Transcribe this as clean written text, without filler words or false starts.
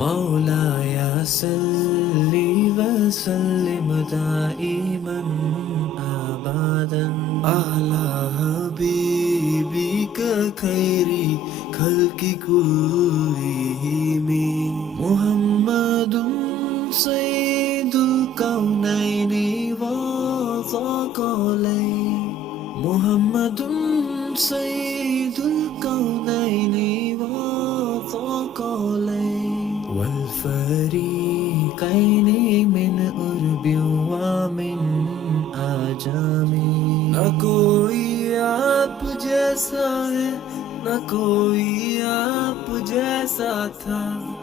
मौलाया सल्ली वसल्लिम दाइमन अबदन अला हबीबिक खैरी खल्कि कुल्लिहिम मुहम्मदुन सय्यिदुल कौनैनि व ثقलैन मुहम्मदुन सय्यिदुल कौनैनि व ثقलैन والفريقين من أرب ومن आजम न कोई आप जैसा है न कोई आप जैसा था